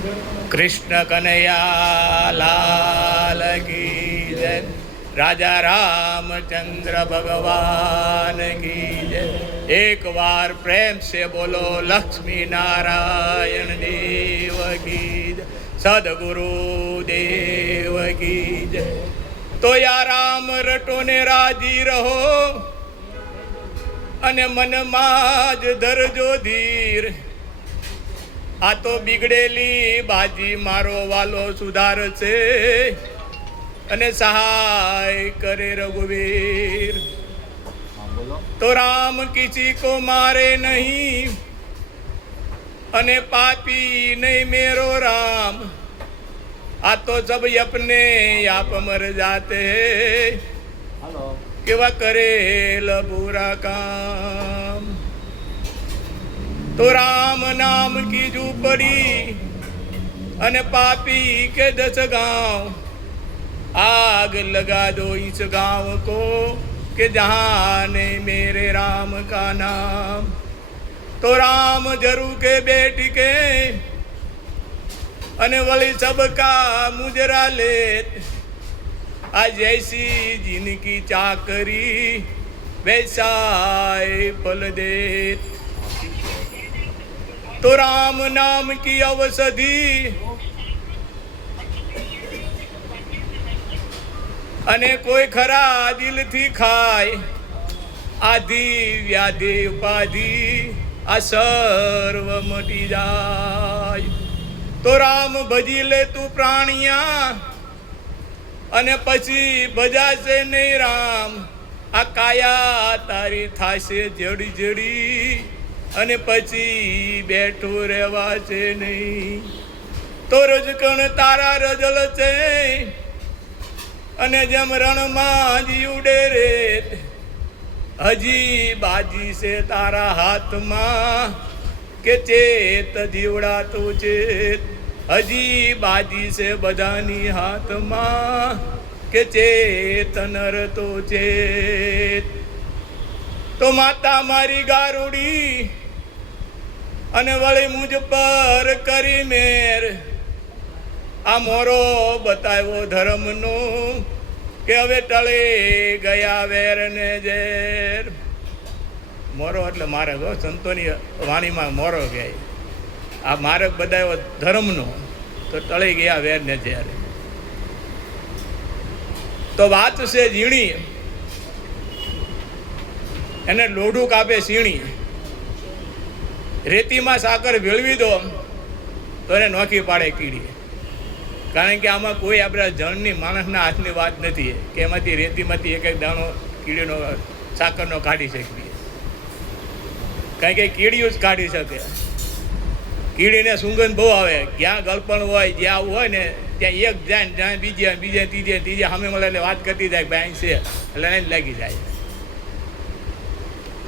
કૃષ્ણ કનૈયા લાલ કી જય, રાજા રામચંદ્ર ભગવાન કી જય। एक बार प्रेम से बोलो लक्ष्मी नारायण देव की जय, सदगुरु देव की जय। तो या राम रटो ने राजी रहो અને મનમાં જ ધરજો ધીર, આ તો બિગડેલી બાજી મારો વાલો સુધાર છે અને સહાય કરે રઘુવીર। તો રામ કિસી કો મારે નહીં અને પાપી નહીં મેરો રામ, આ તો સબ अपने आप मर जाते કેવા કરેલ બુરા કામ। તો રામ નામ की झूपड़ी અને પાપી કે 10 गांव, आग लगा दो इस गांव को कि जहाँ ने मेरे राम का नाम। तो राम जरू के बेटी के અને વળી सबका मुजरा लेत, आ जैसी जिनकी चाकरी वैसा फल देत। तो राम नाम की औषधि અને કોઈ ખરા દિલથી ખાય, આધિ વ્યાધિ ઉપાધિ આ સર્વ મટી જાય। તો રામ ભજી લે તું પ્રાણિયા અને પછી ભજાશે નહીં રામ, આ કાયા તારી થાશે જડી જડી અને પછી બેઠું રહેવાશે નહીં। તો રજકણ તારા રજલ છે અને જેમ રણમાં જ ઉડે રેત, હજી બાજી છે તારા હાથમાં કે ચેત જીવડા તું ચેત, હજી બાજી છે બધાની હાથમાં કે ચેત નર તો ચેત। તો માતા મારી ગારુડી અને વળી મુજ પર કરી મેર, આ મોરો બતાવ્યો ધર્મનો કે હવે ટળે ગયા વેર ને ઝેર। મોરો એટલે માર્ગ, સંતોની વાણીમાં મોરો કહે, આ માર્ગ બતાવ્યો ધર્મનો તો ટળી ગયા વેર ને ઝેર। તો વાત છે ઝીણી એને લોઢું કાપે સીણી, રેતીમાં સાકર ભેળવી દો તો એને નોખી પાડે કીડી। કારણ કે આમાં કોઈ આપણા જણની માણસના હાથની વાત નથી કે એમાંથી રેતીમાંથી એક એક દાણો કીડીનો સાકરનો કાઢી શકીએ, કારણ કે કીડીઓ જ કાઢી શકે। કીડીને સુગંધ બહુ આવે, જ્યાં ગળપણ હોય જ્યાં આવું હોય ને ત્યાં એક જાય ને જ્યાં બીજે ત્રીજે સામે મળે એટલે વાત કરતી જાય ભાઈ છે એટલે એને લાગી જાય।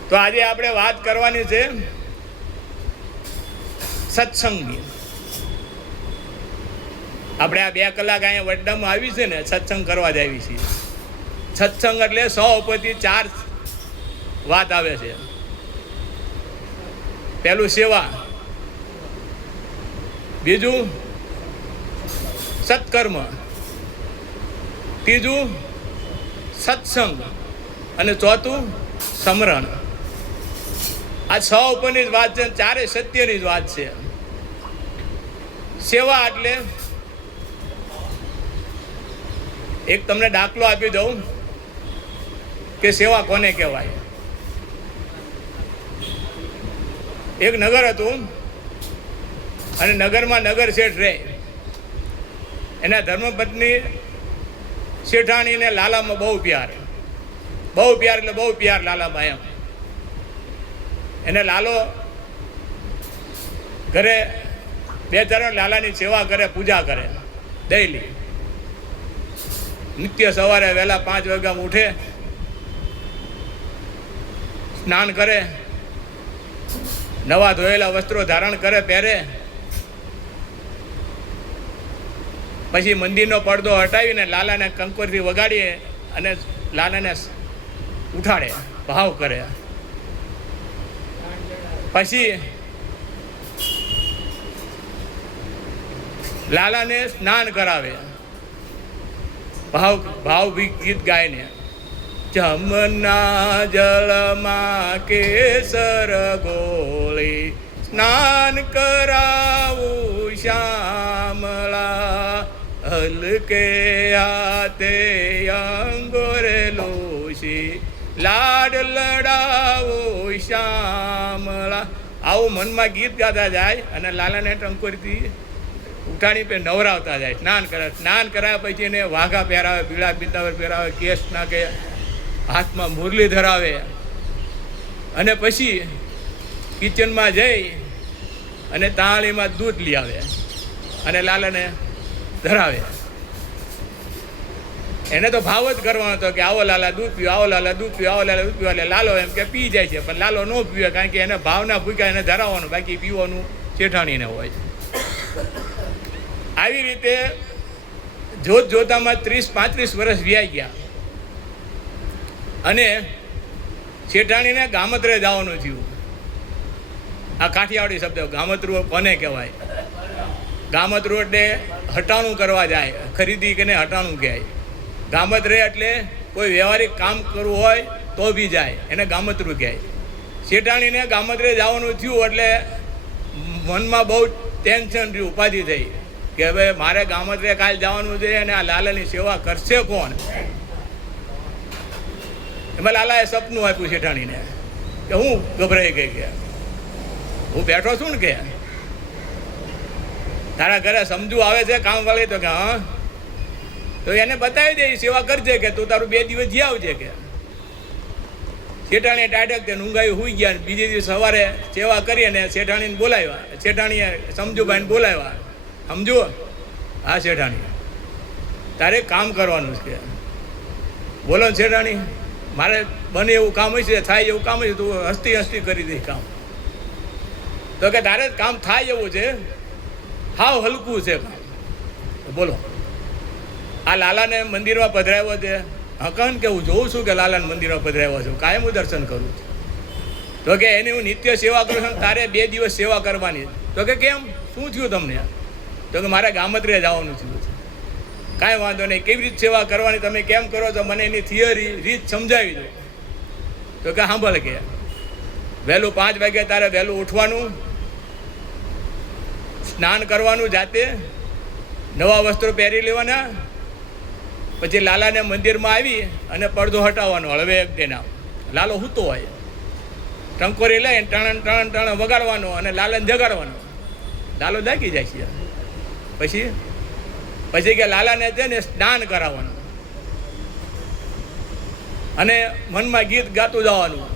તો આજે આપણે વાત કરવાની છે સત્સંગની। આપણે આ 2 કલાક અહીંયા વડદામાં આવી છે ને સત્સંગ કરવા જ આવી છીએ। સત્સંગ એટલે 100 ઉપરથી 4 વાત આવે છે। પહેલું સેવા, બીજું સત્કર્મ, ત્રીજું સત્સંગ અને ચોથું સમરણ। આ 100 ઉપરની જ વાત છે, 4 સત્યની જ વાત છે। સેવા એટલે એક તમને દાખલો આપી દઉં કે સેવા કોને કહેવાય। એક નગર હતું અને નગરમાં નગર શેઠ રહે, એના ધર્મપત્ની શેઠાણીને લાલામાં બહુ પ્યાર એટલે બહુ પ્યાર લાલામાં એમ। એને લાલો ઘરે 2-4 લાલાની સેવા કરે, પૂજા કરે ડેઈલી। નિત્ય સવારે વહેલા 5 વાગ્યામાં ઉઠે, સ્નાન કરે, નવા ધોયેલા વસ્ત્રો ધારણ કરે પહેરે, પછી મંદિરનો પડદો હટાવીને લાલાને કંકોરથી વગાડીએ અને લાલાને ઉઠાડે, ભાવ કરે। પછી લાલાને સ્નાન કરાવે, ભાવ ગીત ગાયને. જમના જળમાં કેસર ગોળી સ્નાન કરાવું શ્યામળા, હલકે હાથે અંગોરે લોશી લાડ લડાવો શ્યામળા. આવું મનમાં ગીત ગાતા જાય અને લાલાને ટંકોરીથી ઉઠાણી પે નવરાવતા જાય. સ્નાન કરાવ્યા પછી એને વાઘા પહેરાવે, પીળા પિત્તાવર પહેરાવે, કેસ નાખે, હાથમાં મુરલી ધરાવે અને પછી કિચનમાં જઈ અને તાળીમાં દૂધ લઈ આવે અને લાલાને ધરાવે. એને તો ભાવ જ કરવાનો હતો કે આવો લાલા દૂધ પીવો, આવો લાલા દૂધ પીવો, આવો લાલા દૂધ પીવો. એટલે લાલો એમ કે પી જાય છે, પણ લાલો ન પીવે, કારણ કે એને ભાવના ભૂખ્યા એને ધરાવવાનું, બાકી પીવાનું શેઠાણીને હોય. આવી રીતે જોતામાં 30-35 વર્ષ વ્યાઈ ગયા અને શેઠાણીને ગામત્રે જવાનું થયું. આ કાઠિયાવાડી શબ્દ ગામતરું કોને કહેવાય? ગામતરું એટલે હટાણું કરવા જાય, ખરીદી કરીને હટાણું કહેવાય. ગામત્રે એટલે કોઈ વ્યવહારિક કામ કરવું હોય તો બી જાય, એને ગામતરું કહેવાય. શેઠાણીને ગામત્રે જવાનું થયું એટલે મનમાં બહુ ટેન્શન રહ્યું, ઉપાધિ થઈ કે હવે મારે ગામત્રે કાલ જવાનું છે અને આ લાલાની સેવા કરશે કોણ? એમાં લાલાએ સપનું આપ્યું શેઠાણીને કે હું ગભરાઈ ગઈ કે હું બેઠો છું ને કે તારા ઘરે સમજુ આવે છે કામ વાળી, તો કે હા, તો એને બતાવી દે સેવા કરજે કે તું તારું 2 દિવસ જી આવજે કે. શેઠાણીએ ટાટક તે ઊંઘાયું હોઈ ગયા. બીજે દિવસ સવારે સેવા કરી અને શેઠાણીને બોલાવ્યા. શેઠાણીએ સમજુભાઈને બોલાવ્યા. સમજુ, હા શેઠાણી તારે કામ કરવાનું છે. બોલો ને શેઠાણી, મારે બને એવું કામ હશે, થાય એવું કામ હશે, તું હસતી હસતી કરી દઈશ કામ. તો કે તારે કામ થાય એવું છે, હાવ હલકું છે કામ. બોલો, આ લાલાને મંદિરમાં પધરાવ્યો છે. હકન કે હું જોઉં છું કે લાલાને મંદિરમાં પધરાવ્યો છું, કાયમ હું દર્શન કરું છું. તો કે એની હું નિત્ય સેવા કરું છું, તારે 2 દિવસ સેવા કરવાની. તો કે કેમ, શું થયું તમને? તો કે મારે ગામત્રે જવાનું થયું છે. કાંઈ વાંધો નહીં, કેવી રીતે સેવા કરવાની તમે કેમ કરો છો મને એની થિયરી રીત સમજાવી દો. તો કે સાંભળ કે વહેલું 5 વાગે તારે વહેલું ઉઠવાનું, સ્નાન કરવાનું જાતે, નવા વસ્ત્રો પહેરી લેવાના, પછી લાલાને મંદિરમાં આવી અને પડદો હટાવવાનો. હળવે એક દેના લાલો સૂતો હોય, ટંકોરી લઈને ટણ વગાડવાનો અને લાલાને જગાડવાનો. લાલો જાગી જાય છે. પછી કે લાલાને છે ને સ્નાન કરાવવાનું અને મનમાં ગીત ગાતું જવાનું.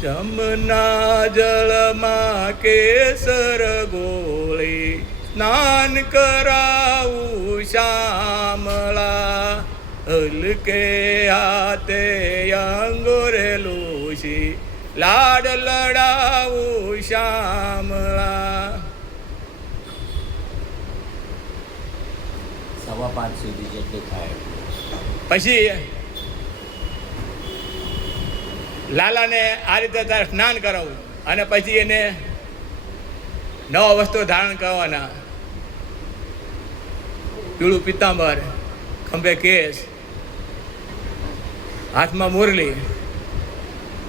જમના જળમાં કેસર ગોળી સ્નાન કરાવું શ્યામળા, હલકે હાથે અંગોરે લોશી લાડ લડાવું શ્યામળા. 5:15 સુધી જેટલું થાય. પછી લાલાને આ રીતે તારે સ્નાન કરાવવું અને પછી એને નવા વસ્ત્રો ધારણ કરવાના. પીળું પિત્તાંબર, ખંભે કેસ, હાથમાં મુરલી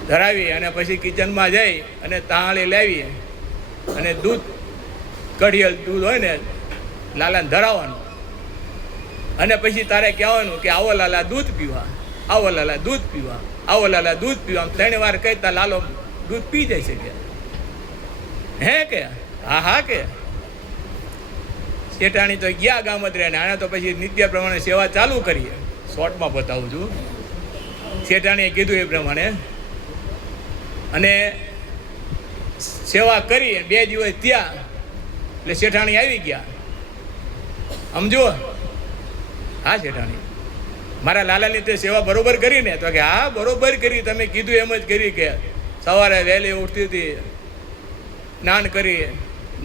ધરાવી અને પછી કિચનમાં જઈ અને તાળી લાવી અને દૂધ, કઢિયલ દૂધ હોય ને લાલાને ધરાવવાનું. અને પછી તારે કહેવાનું કે આવો લાલા દૂધ પીવા, આવો લાલા દૂધ પીવા, આવો લાલા દૂધ પીવા. આમ 3 વાર કહેતા લાલો દૂધ પી જાય છે કે હે કે હા કે. શેઠાણી તો ગયા ગામત્રે ને આને તો પછી નિત્ય પ્રમાણે સેવા ચાલુ કરીએ. શોર્ટમાં બતાવું છું. શેઠાણીએ કીધું એ પ્રમાણે અને સેવા કરી 2 દિવસ ત્યાં એટલે શેઠાણી આવી ગયા. સમજો, હા શેઠાણી મારા લાલાની તે સેવા બરોબર કરી ને? તો કે હા બરોબર કરી, તમે કીધું એમ જ કરી કે સવારે વહેલી ઉઠતી હતી, સ્નાન કરી,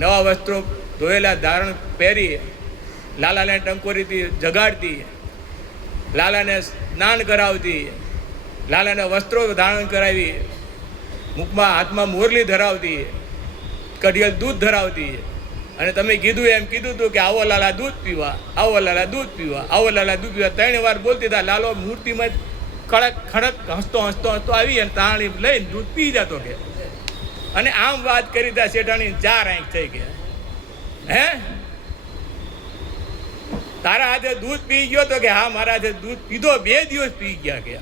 નવા વસ્ત્રો ધોયેલા ધારણ પહેરી, લાલાને ટંકોરીથી જગાડતી, લાલાને સ્નાન કરાવતી, લાલાને વસ્ત્રો ધારણ કરાવી, મુખમાં હાથમાં મુરલી ધરાવતી, કઢિયલ દૂધ ધરાવતી, અને તમે કીધું એમ કીધું હતું કે આવો લાલા દૂધ પીવા, આવો લાલા દૂધ પીવા, આવો લાલા દૂધ પીવા 3 વાર બોલતી હતા. લાલો મૂર્તિમાં કડક ખડક હસતો હસતો હસતો આવી અને તાણી લઈને દૂધ પી જતો કે. અને આમ વાત કરી હતા શેઠાણી 4 આંખ થઈ ગયા. હે તારા હાથે દૂધ પી ગયો તો કે હા મારા હાથે દૂધ પીધો, 2 દિવસ પી ગયા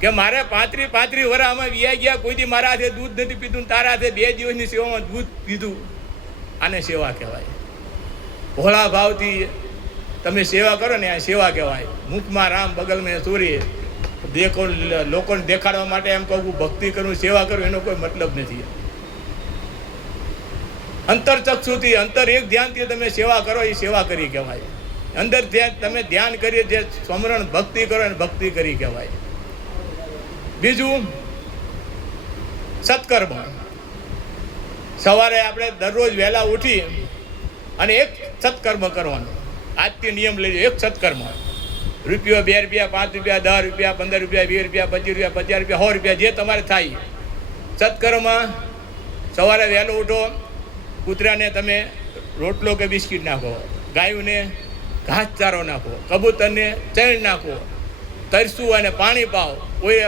કે મારે 35 વર્ષમાં વ્યા ગયા, કોઈ દી મારા હાથે દૂધ નથી પીધું, તારા હાથે 2 દિવસની સેવામાં દૂધ પીધું. આને સેવા કહેવાય. ભોળા ભાવથી તમે સેવા કરો ને આ સેવા કહેવાય. મુખમાં રામ બગલ મેં સૂર્ય, દેખો લોકોને દેખાડવા માટે એમ કહું ભક્તિ કરું સેવા કરું એનો કોઈ મતલબ નથી. અંતરચક્ષુથી અંતર એક ધ્યાનથી તમે સેવા કરો એ સેવા કરી કહેવાય. અંદર તમે ધ્યાન કરી જે સ્મરણ ભક્તિ કરો એને ભક્તિ કરી કહેવાય. બીજું સત્કર્મ. સવારે આપણે દરરોજ વહેલા ઉઠી અને એક સત્કર્મ કરવાનો. આજથી નિયમ લેજો, એક સત્કર્મ. રૂપિયો 2 રૂપિયા 5 રૂપિયા 10 રૂપિયા 15 રૂપિયા 20 રૂપિયા 25 રૂપિયા 50 રૂપિયા 100 રૂપિયા જે તમારે થાય. સત્કર્મમાં સવારે વહેલો ઉઠો, કૂતરાને તમે રોટલો કે બિસ્કિટ નાખો, ગાયોને ઘાસચારો નાખો, કબૂતરને ચણ નાખો, તરસું હોય ને પાણી પાઓ. કોઈ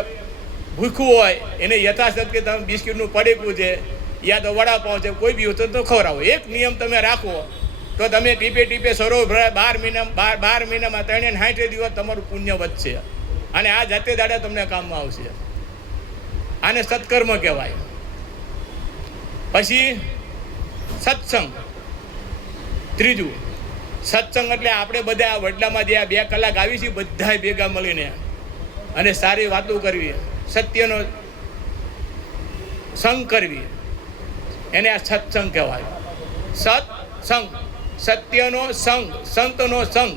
ભૂખ્યું હોય એને યથાશક્તિ તમે બિસ્કિટનું પડીકું છે યા તો વડાપાઉં છે કોઈ બી હોય તો ખવડાવો. એક નિયમ તમે રાખો તો તમે ટીપે ટીપે સરોવર ભરાય. 12 મહિનામાં 360 દિવસ તમારું પુણ્ય વધશે અને આ જાતે દાડા તમને કામમાં આવશે. આને સત્કર્મ કહેવાય. પછી સત્સંગ. ત્રીજું સત્સંગ એટલે આપણે બધા વડલામાં જે આ 2 કલાક આવી છીએ બધા ભેગા મળીને અને સારી વાતો કરવી, સત્યનો સંગ કરવી, એને આ સત્સંગ કહેવાય. સત્સંગ, સત્યનો સંગ, સંતનો સંગ,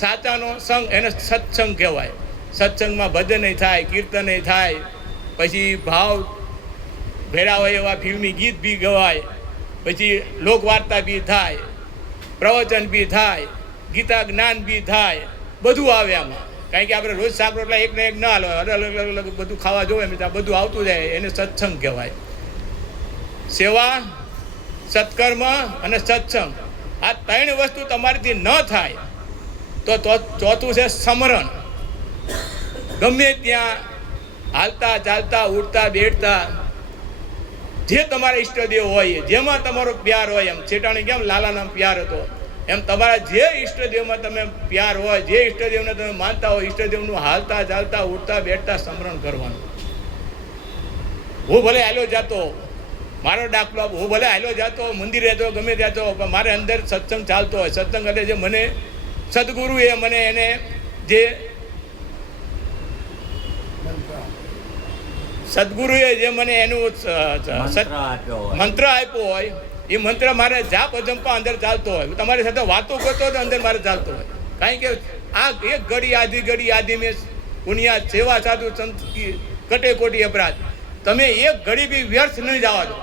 સાચાનો સંગ, એને સત્સંગ કહેવાય. સત્સંગમાં ભજન થાય, કીર્તન થાય, પછી ભાવ ભેરા હોય એવા ફિલ્મી ગીત બી ગવાય, પછી લોકવાર્તા બી થાય, પ્રવચન બી થાય, ગીતા જ્ઞાન બી થાય, બધું આવે આમાં. કારણ કે આપણે રોજ શાક રોટલા એક ને એક ના હાલો, અલગ અલગ બધું ખાવા જોવે બધું આવતું જાય, એને સત્સંગ કહેવાય. સેવા, સત્કર્મ અને સત્સંગ, આ 3 વસ્તુ તમારીથી ન થાય તો ચોથું છે સ્મરણ. ગમે ત્યાં હાલતા ચાલતા ઉઠતા બેઠતા જે તમારા ઈષ્ટદેવ હોય જેમાં તમારો પ્યાર હોય, એમ શેઠાણી કેમ લાલાનો પ્યાર હતો એમ તમારા જે ઈષ્ટદેવમાં તમે પ્યાર હોય, જે ઈષ્ટદેવને તમે માનતા હોય, ઈષ્ટદેવનું હાલતા ચાલતા ઉઠતા બેઠતા સ્મરણ કરવાનું. હું ભલે હાલ્યો જાતો, મારો દાખલો હું ભલે હાલ્યો જાતો, મંદિરે જતો, ગમે ત્યાં જતો, પણ મારે અંદર સત્સંગ ચાલતો હોય. સત્સંગ એટલે જે મને સદગુરુએ મને એને જે સદગુરુએ જે મને એનું મંત્ર આપ્યો હોય એ મંત્ર મારે જાપ અજંપા અંદર ચાલતો હોય. તમારી સાથે વાતો કરતો હોય તો અંદર મારે ચાલતો હોય. કારણ કે આ એક ઘડી આધી મેં પુણ્યા સેવા સાધુ સંત કટે કોટી અપરાધ. તમે એક ઘડી બી વ્યર્થ નહીં જવા દો.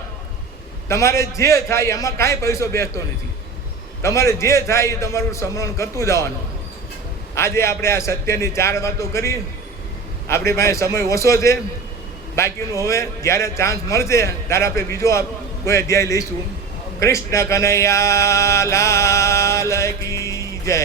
તમારે જે થાય એમાં કાંઈ પૈસો બેસતો નથી. તમારે જે થાય એ તમારું સ્મરણ કરતું જવાનું. આજે આપણે આ સત્યની 4 વાતો કરી. આપણી પાસે સમય ઓછો છે. બાકીનું હવે જ્યારે ચાન્સ મળશે ત્યારે આપણે બીજો કોઈ અધ્યાય લઈશું. કૃષ્ણ કનૈયા લાલ કી જય.